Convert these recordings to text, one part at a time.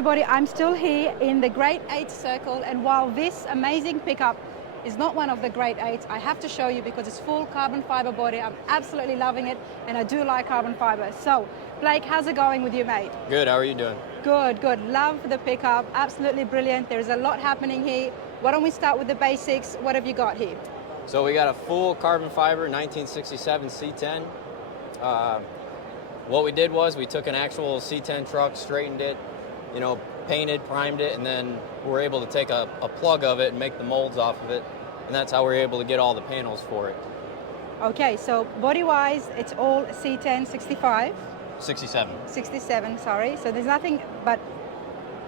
everybody, I'm still here in the Great 8 Circle, and while this amazing pickup is not one of the Great 8s, I have to show you because it's full carbon fiber body. I'm absolutely loving it, and I do like carbon fiber. So, Blake, how's it going with you, mate? Good, how are you doing? Good, good. Love the pickup, absolutely brilliant. There's a lot happening here. Why don't we start with the basics? What have you got here? So we got a full carbon fiber 1967 C10. What we did was we took an actual C10 truck, straightened it, painted, primed it, and then we were able to take a plug of it and make the molds off of it, and that's how we were able to get all the panels for it. Okay, so body-wise, it's all C10 65? 67. 67, sorry. So there's nothing, but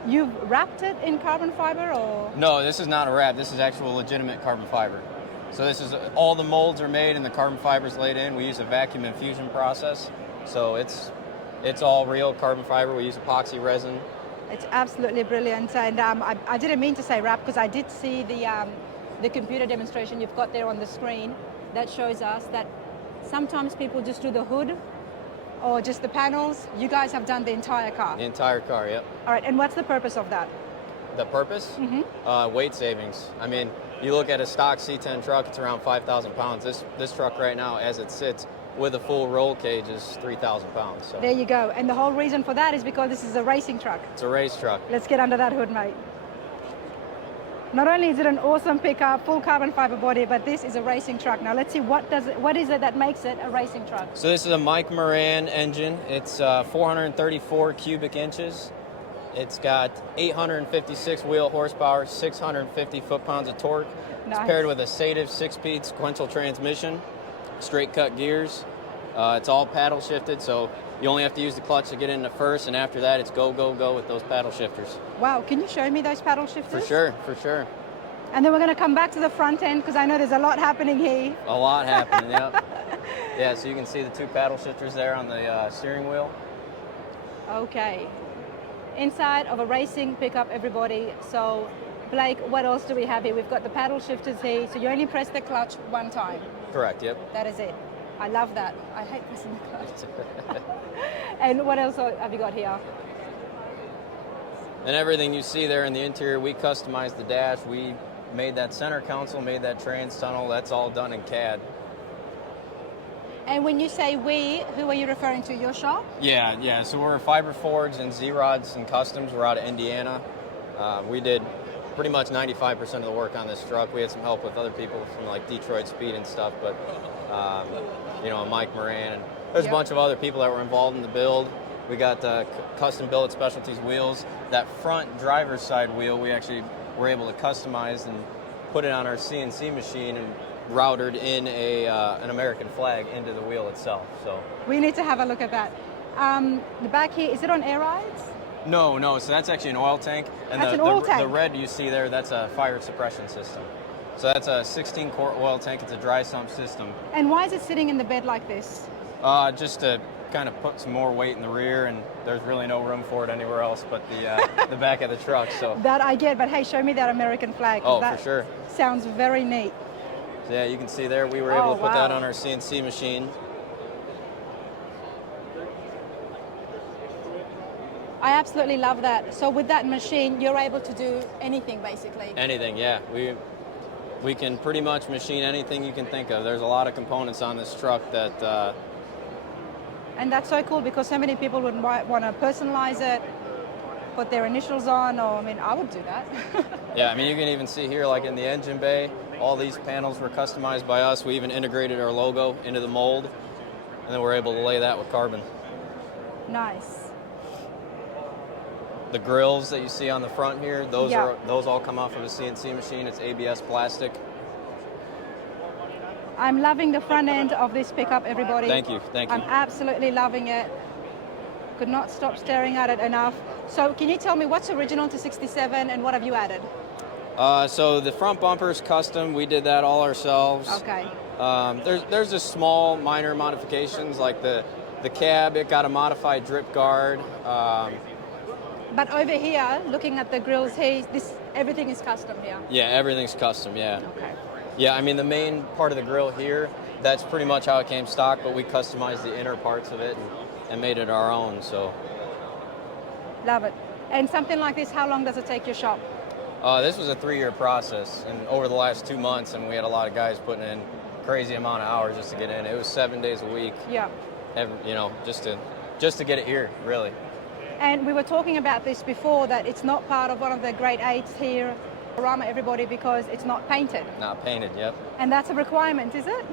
you've wrapped it in carbon fiber, or? No, this is not a wrap. This is actual legitimate carbon fiber. So this is, all the molds are made and the carbon fiber's laid in. We use a vacuum infusion process. So it's all real carbon fiber. We use epoxy resin. It's absolutely brilliant, and I didn't mean to say wrap because I did see the computer demonstration you've got there on the screen that shows us that sometimes people just do the hood or just the panels. You guys have done the entire car. The entire car, yep. All right, and what's the purpose of that? The purpose? Weight savings. I mean, you look at a stock C10 truck, it's around 5,000 pounds. This truck right now, as it sits, with a full roll cage is 3,000 pounds. So. There you go. And the whole reason for that is because this is a racing truck. It's a race truck. Let's get under that hood, mate. Not only is it an awesome pickup, full carbon fiber body, but this is a racing truck. Now let's see what is it that makes it a racing truck? So this is a Mike Moran engine. It's 434 cubic inches. It's got 856 wheel horsepower, 650 foot-pounds of torque. Nice. It's paired with a Sativ 6-speed sequential transmission, straight cut gears. It's all paddle shifted, so you only have to use the clutch to get into first, and after that it's go, go, go with those paddle shifters. Wow, can you show me those paddle shifters? For sure, for sure. And then we're going to come back to the front end because I know there's a lot happening here. A lot happening, yep. Yeah, so you can see the two paddle shifters there on the steering wheel. Okay. Inside of a racing pickup, everybody. So, Blake, what else do we have here? We've got the paddle shifters here, so you only press the clutch one time. Correct, yep. That is it. I love that. I hate pressing the clutch. And what else have you got here? And everything you see there in the interior, we customized the dash. We made that center console, made that trans tunnel. That's all done in CAD. And when you say we, who are you referring to? Your shop? Yeah. So we're Fibre Forge and Z-Rods and Customs. We're out of Indiana. We did pretty much 95% of the work on this truck. We had some help with other people from like Detroit Speed and stuff, but Mike Moran, and there's a bunch of other people that were involved in the build. We got custom billet specialties wheels. That front driver's side wheel we actually were able to customize and put it on our CNC machine and routed in an American flag into the wheel itself. So we need to have a look at that. The back here, is it on air rides? No. So that's actually an oil tank. And that's an oil tank. The red you see there, that's a fire suppression system. So that's a 16-quart oil tank. It's a dry sump system. And why is it sitting in the bed like this? Just to kind of put some more weight in the rear, and there's really no room for it anywhere else but the back of the truck. So that I get, but hey, show me that American flag. Oh, that for sure. Sounds very neat. So yeah, you can see there we were able to put that on our CNC machine. I absolutely love that. So with that machine, you're able to do anything, basically. Anything, yeah. We can pretty much machine anything you can think of. There's a lot of components on this truck that... And that's so cool because so many people would want to personalize it, put their initials on, or I would do that. Yeah, you can even see here, like in the engine bay, all these panels were customized by us. We even integrated our logo into the mold, and then we're able to lay that with carbon. Nice. The grills that you see on the front here, those all come off of a CNC machine. It's ABS plastic. I'm loving the front end of this pickup, everybody. Thank you. I'm absolutely loving it. Could not stop staring at it enough. So can you tell me what's original to 67 and what have you added? So the front bumper's custom. We did that all ourselves. Okay. There's just small minor modifications like the cab. It got a modified drip guard. But over here, looking at the grills here, everything is custom here. Yeah, everything's custom, yeah. Okay. Yeah, the main part of the grill here, that's pretty much how it came stock, but we customized the inner parts of it and made it our own, so. Love it. And something like this, how long does it take your shop? This was a 3-year process, and over the last 2 months, and we had a lot of guys putting in crazy amount of hours just to get in. It was 7 days a week. Yeah. You know, just to get it here, really. And we were talking about this before, that it's not part of one of the grade 8s here, Autorama, everybody, because it's not painted. Not painted, yep. And that's a requirement, is it?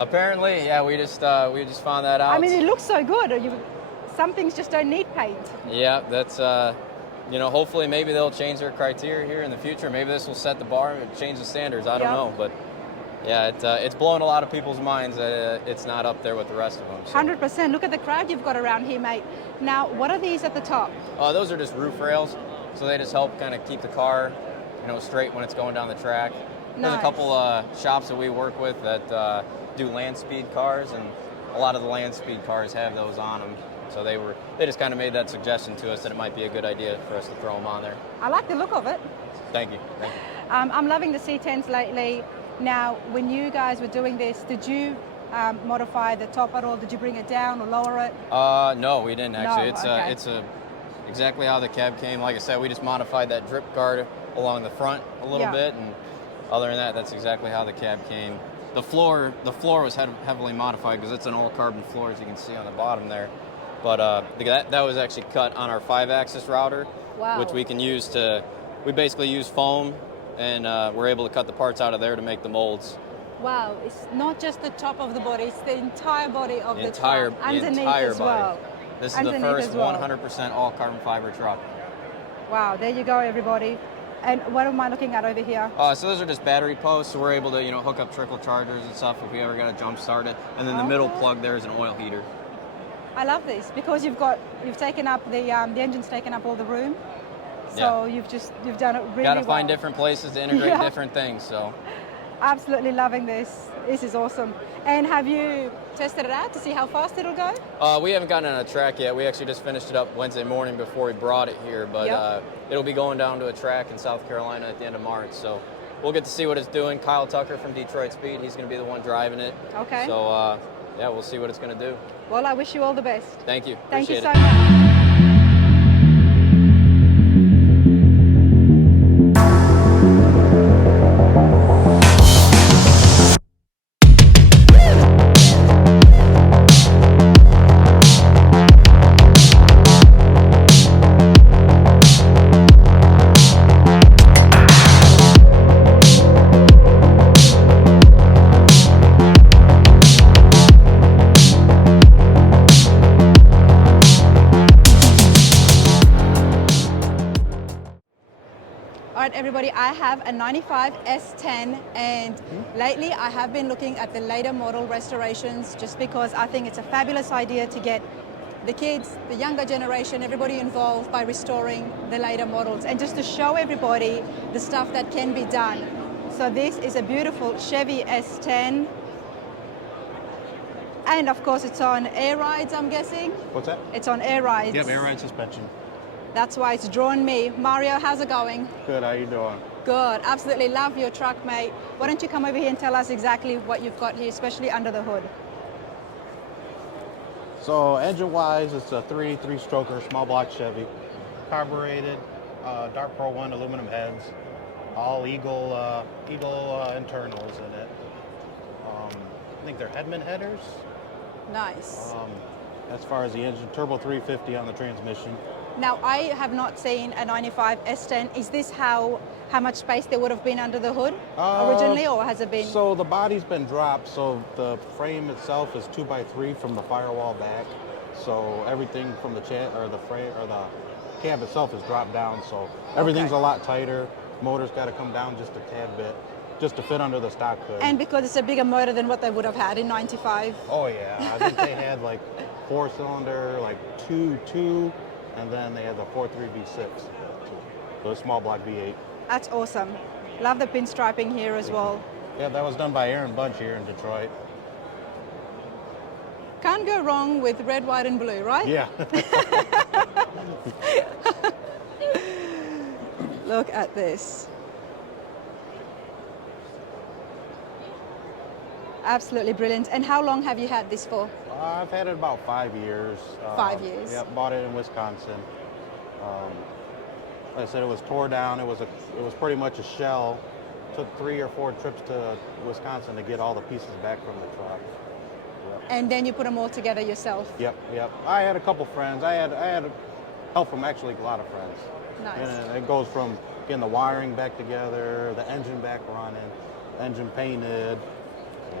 Apparently, yeah. We just found that out. I mean, it looks so good. Some things just don't need paint. Yeah, that's you know, hopefully maybe they'll change their criteria here in the future. Maybe this will set the bar and change the standards. I don't know, but yeah, it's blowing a lot of people's minds that it's not up there with the rest of them. So. 100%. Look at the crowd you've got around here, mate. Now, what are these at the top? Those are just roof rails, so they just help kind of keep the car, you know, straight when it's going down the track. There's a couple shops that we work with that do land speed cars, and a lot of the land speed cars have those on them. So they just kind of made that suggestion to us that it might be a good idea for us to throw them on there. I like the look of it. Thank you. Thank you. I'm loving the C10s lately. Now, when you guys were doing this, did you modify the top at all? Did you bring it down or lower it? No, we didn't actually. No, It's exactly how the cab came. Like I said, we just modified that drip guard along the front a little bit, and other than that, that's exactly how the cab came. The floor was heavily modified because it's an all carbon floor, as you can see on the bottom there. But that was actually cut on our 5-axis router, which we can use we basically use foam, and we're able to cut the parts out of there to make the molds. Wow, it's not just the top of the body, it's the entire body of the truck, underneath the entire as body. well. This is the first 100% all carbon fiber truck. Wow, there you go, everybody. And what am I looking at over here? So those are just battery posts, so we're able to, you know, hook up trickle chargers and stuff if we ever got to jump start it. And then the middle plug there is an oil heater. I love this because you've taken up the engine's taken up all the room, so you've done it really well. Got to find different places to integrate different things. So absolutely loving this. This is awesome. And have you tested it out to see how fast it'll go? We haven't gotten on a track yet. We actually just finished it up Wednesday morning before we brought it here, but it'll be going down to a track in South Carolina at the end of March. So we'll get to see what it's doing. Kyle Tucker from Detroit Speed, he's going to be the one driving it. Okay. So yeah, we'll see what it's going to do. Well, I wish you all the best. Thank you. Thank you Appreciate so much. All right, everybody, I have a 95 S10, and lately I have been looking at the later model restorations just because I think it's a fabulous idea to get the kids, the younger generation, everybody involved by restoring the later models and just to show everybody the stuff that can be done. So this is a beautiful Chevy S10. And of course it's on air rides, I'm guessing? What's that? It's on air rides. Yep, air ride suspension. That's why it's drawn me. Mario, how's it going? Good, how you doing? Good, absolutely love your truck, mate. Why don't you come over here and tell us exactly what you've got here, especially under the hood. So engine-wise, it's a 3.3-stroker small block Chevy, carbureted, Dark Pro 1 aluminum heads, all Eagle internals in it. I think they're Hedman headers. Nice. As far as the engine, turbo 350 on the transmission. Now, I have not seen a 95 S10. Is this how much space there would have been under the hood originally, or has it been? So the body's been dropped, so the frame itself is 2x3 from the firewall back. So everything from the frame or the cab itself is dropped down, so everything's a lot tighter. Motor's got to come down just a tad bit, just to fit under the stock hood. And because it's a bigger motor than what they would have had in 95. Oh yeah, I think they had like 4-cylinder, like 2.2, and then they had the 4.3 V6, so a small block V8. That's awesome. Love the pinstriping here as well. Yeah, that was done by Aaron Bunch here in Detroit. Can't go wrong with red, white, and blue, right? Yeah. Look at this. Absolutely brilliant. And how long have you had this for? I've had it about 5 years. 5 years. Yep, bought it in Wisconsin. Like I said, it was tore down. It was pretty much a shell. Took 3 or 4 trips to Wisconsin to get all the pieces back from the truck. Yep. And then you put them all together yourself. Yep. I had a couple friends. I had help from actually a lot of friends. Nice. And it goes from getting the wiring back together, the engine back running, engine painted,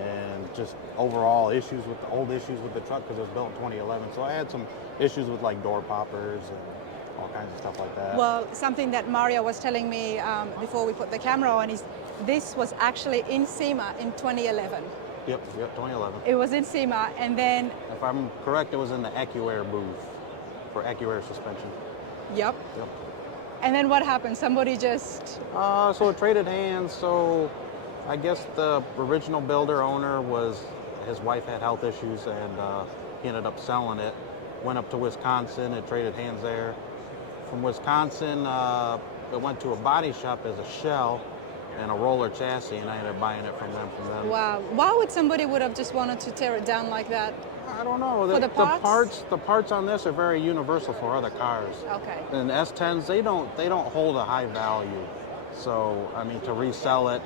and just overall old issues with the truck because it was built in 2011. So I had some issues with like door poppers and all kinds of stuff like that. Well, something that Mario was telling me before we put the camera on is this was actually in SEMA in 2011. Yep, 2011. It was in SEMA, and then... If I'm correct, it was in the AccuAir booth for AccuAir suspension. Yep. And then what happened? Somebody just... So it traded hands. So I guess the original builder owner his wife had health issues, and he ended up selling it. Went up to Wisconsin and traded hands there. From Wisconsin, it went to a body shop as a shell and a roller chassis, and I ended up buying it from them. Wow. Why would somebody would have just wanted to tear it down like that? I don't know. For the parts? The parts on this are very universal for other cars. Okay. And S10s, they don't hold a high value. So, I mean, to resell it,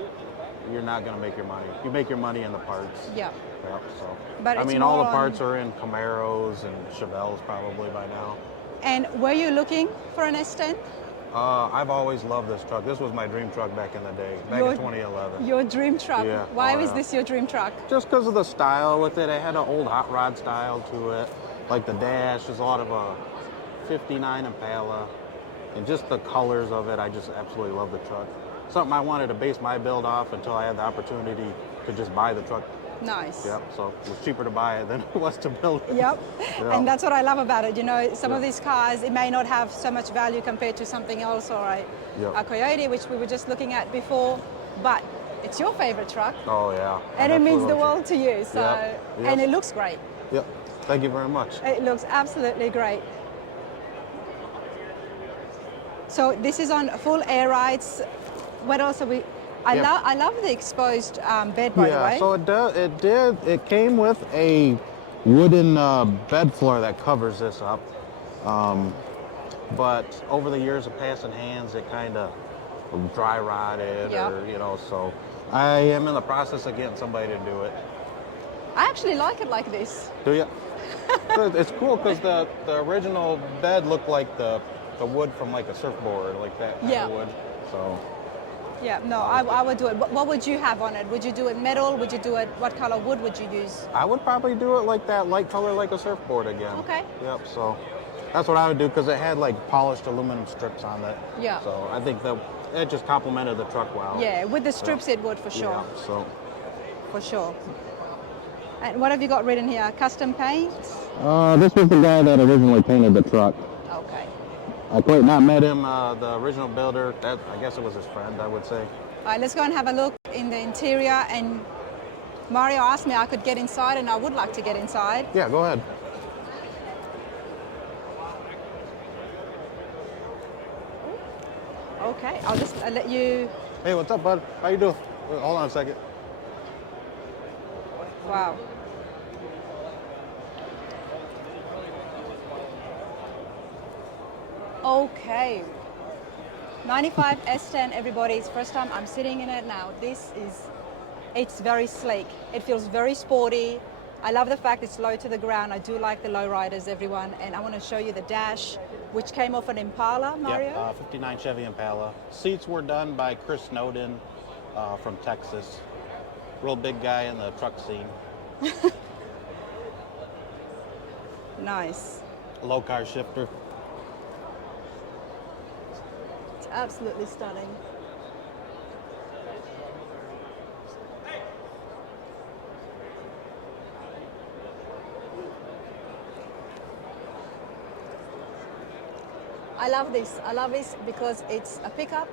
you're not going to make your money. You make your money in the parts. Yeah. Yep, so. But I it's mean, all the more parts are in Camaros and Chevelles probably by now. And were you looking for an S10? I've always loved this truck. This was my dream truck back in the day, back in 2011. Your dream truck. Yeah. Why was this your dream truck? Just because of the style with it. It had an old hot rod style to it. Like the dash, there's a lot of a 59 Impala. And just the colors of it, I just absolutely love the truck. Something I wanted to base my build off until I had the opportunity to just buy the truck. Nice. Yep, so it was cheaper to buy it than it was to build it. Yep. And that's what I love about it. You know, some of Yeah. these cars, it may not have so much value compared to something else, or a Coyote, which we were just looking at before, but it's your favorite truck. Oh, yeah. And it means the world to you. So, Yep. and it looks great. Yep. Thank you very much. It looks absolutely great. So this is on full air rides. What else are we? I love the exposed bed, by the way. So it came with a wooden bed floor that covers this up. But over the years of passing hands, it kind of dry rotted, so I am in the process of getting somebody to do it. I actually like it like this. Do you? It's cool because the original bed looked like the wood from like a surfboard, like that kind of wood. So. Yeah, no, I would do it. What would you have on it? Would you do it metal? Would you do it, what color wood would you use? I would probably do it like that light color, like a surfboard again. Okay. Yep, so that's what I would do because it had like polished aluminum strips on it. Yeah. So I think it just complemented the truck well. Yeah, with the strips it would for sure. Yeah, so. For sure. And what have you got written here? Custom paint? This was the guy that originally painted the truck. Okay. I quite not met him, the original builder. I guess it was his friend, I would say. All right, let's go and have a look in the interior. And Mario asked me I could get inside, and I would like to get inside. Yeah, go ahead. Okay, I'll just let you... Hey, what's up, bud? How you doing? Hold on a second. Wow. Okay. 95 S10, everybody. It's first time I'm sitting in it now. It's very sleek. It feels very sporty. I love the fact it's low to the ground. I do like the low riders, everyone. And I want to show you the dash, which came off an Impala, Mario? Yeah, 59 Chevy Impala. Seats were done by Chris Snowden from Texas. Real big guy in the truck scene. Nice. Low car shifter. It's absolutely stunning. I love this. I love this because it's a pickup.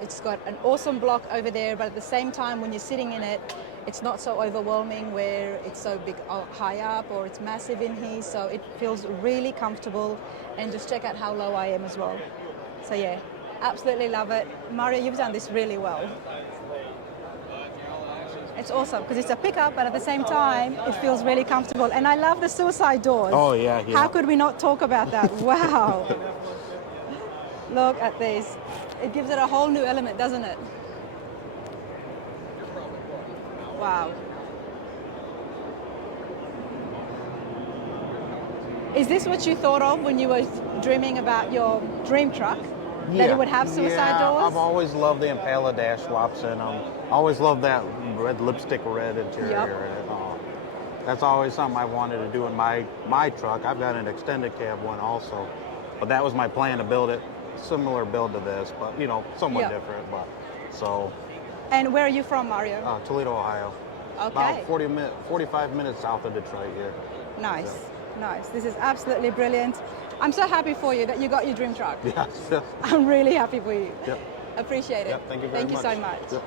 It's got an awesome block over there, but at the same time, when you're sitting in it, it's not so overwhelming where it's so big high up or it's massive in here. So it feels really comfortable. And just check out how low I am as well. So yeah, absolutely love it. Mario, you've done this really well. It's awesome because it's a pickup, but at the same time, it feels really comfortable. And I love the suicide doors. Oh, yeah. How could we not talk about that? Wow. Look at this. It gives it a whole new element, doesn't it? Wow. Is this what you thought of when you were dreaming about your dream truck? That it would have suicide doors? I've always loved the Impala dash swaps in them. I always loved that red lipstick red interior. That's always something I wanted to do in my truck. I've got an extended cab one also, but that was my plan to build it, similar build to this, but you know, somewhat different. But so. And where are you from, Mario? Toledo, Ohio. Okay. About 45 minutes south of Detroit here. Nice, So. nice. This is absolutely brilliant. I'm so happy for you that you got your dream truck. Yes. I'm really happy for you. Yep. Appreciate it. Yep. Thank you very much. Thank you so much. Yep.